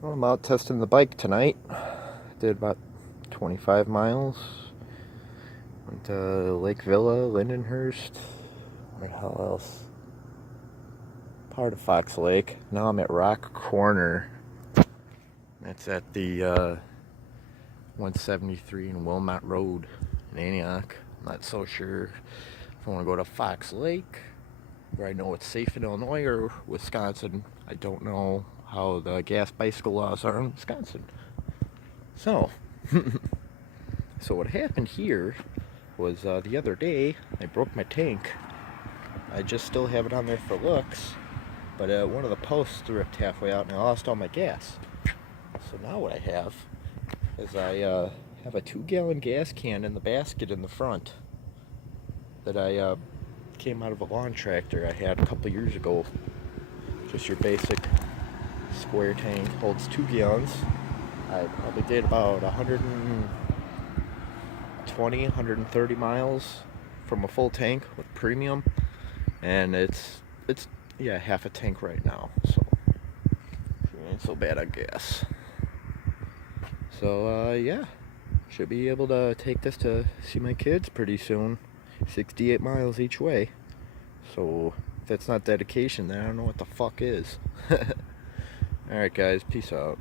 Well, I'm out testing the bike tonight. Did about 25 miles. Went to Lake Villa, Lindenhurst. Where the hell else? Part of Fox Lake. Now I'm at Rock Corner. That's at the 173 and Wilmot Road in Antioch. I'm not so sure if I want to go to Fox Lake, where I know it's safe in Illinois, or Wisconsin. I don't know how the gas bicycle laws are in Wisconsin. So, so what happened here was the other day I broke my tank. I just still have it on there for looks, but one of the posts ripped halfway out and I lost all my gas. So now what I have is I have a 2-gallon gas can in the basket in the front that I came out of a lawn tractor I had a couple years ago. Just your basic square tank, holds 2 gallons. I probably did about 130 miles from a full tank with premium, and it's yeah, half a tank right now, so it ain't so bad, I guess. So yeah, should be able to take this to see my kids pretty soon. 68 miles each way. So if that's not dedication, then I don't know what the fuck is. Alright guys, peace out.